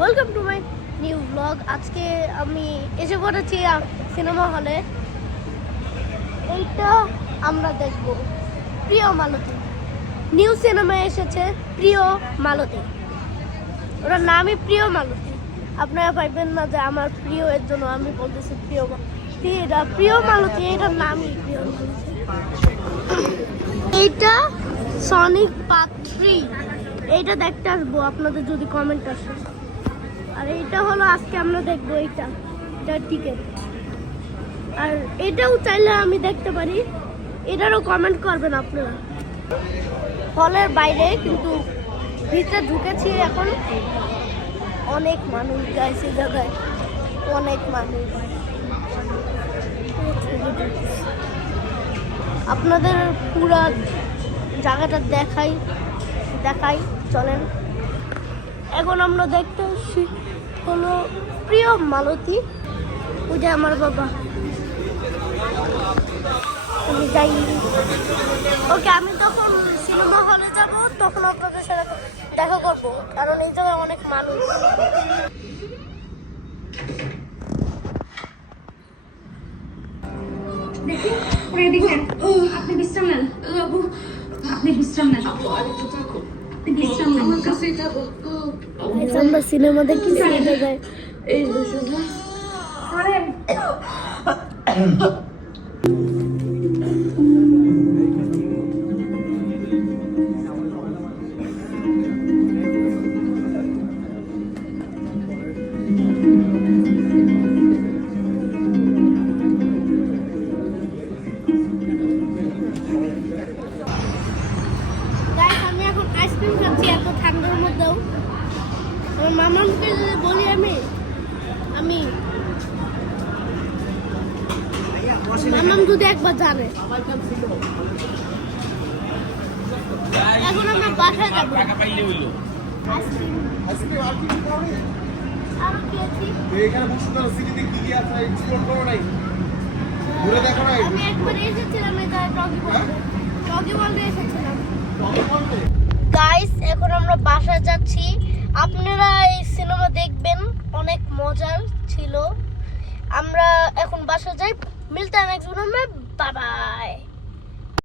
Welcome to my new blog. আজকে আমি এসে পড়েছি সিনেমা হলে। এইটা আমরা দেখব প্রিয় মালতী। নিউ সিনেমায় এসেছে প্রিয় মালতী, ওটার নামই প্রিয় মালতী। আপনারা পাইবেন না যে আমার প্রিয়, এর জন্য আমি বলতেছি প্রিয় মালতী। এটা প্রিয় মালতী, এটার নামই প্রিয় মালতী। এইটা সনিক পার্ট 3, এইটা দেখতে আসবো আপনাদের যদি কমেন্ট আসে। আর এইটা হলো আজকে আমরা দেখবো এটা টিকিট। আর এটাও চাইলে আমি দেখতে পারি, এটারও কমেন্ট করবেন আপনারা। হলের বাইরে কিন্তু ভিতরে ঢুকেছি এখন। অনেক মানুষ যাইছে জায়গায়, অনেক মানুষ। আপনাদের পুরা জায়গাটা দেখাই চলেন। এখন আমরা দেখতে আসছি হলো প্রিয় মালতী। ওই যে আমার বাবা, আমি যাই। ওকে, আমি তখন সিনেমা হলে যাব, তখন আপনাদের সাথে দেখা করবো, কারণ এই জায়গায় অনেক মানুষ। আপনি বিশ্রাম নেন, আপনি বিশ্রাম নেন, আমার কাছেই থাকো। আমরা সিনেমা দেখি জায়গায়। এই আমি এখন আইসক্রিম খাচ্ছি এত ঠান্ডার মধ্যেও। আমার মামাকে যদি বলি আমি মামাম যদি একবার জানে। এখন আমরা বাসায় যাবো। আইসক্রিম আর খেয়েছি। এখানে বসুন্ধরা সিটিতে কি কি আছে এক্সপ্লোর করো নাই, ঘুরে দেখো নাই? আমি একবার এসেছিলাম এটা টগি ওয়ার্ল্ডে এসেছিলাম। গাইস, এখন আমরা বাসায় যাচ্ছি। আপনারা এই সিনেমা দেখবেন, অনেক মজার ছিল। আমরা এখন বাসায় যাই। মিলতে নেক্সট ভিডিও মে, বাই বাই।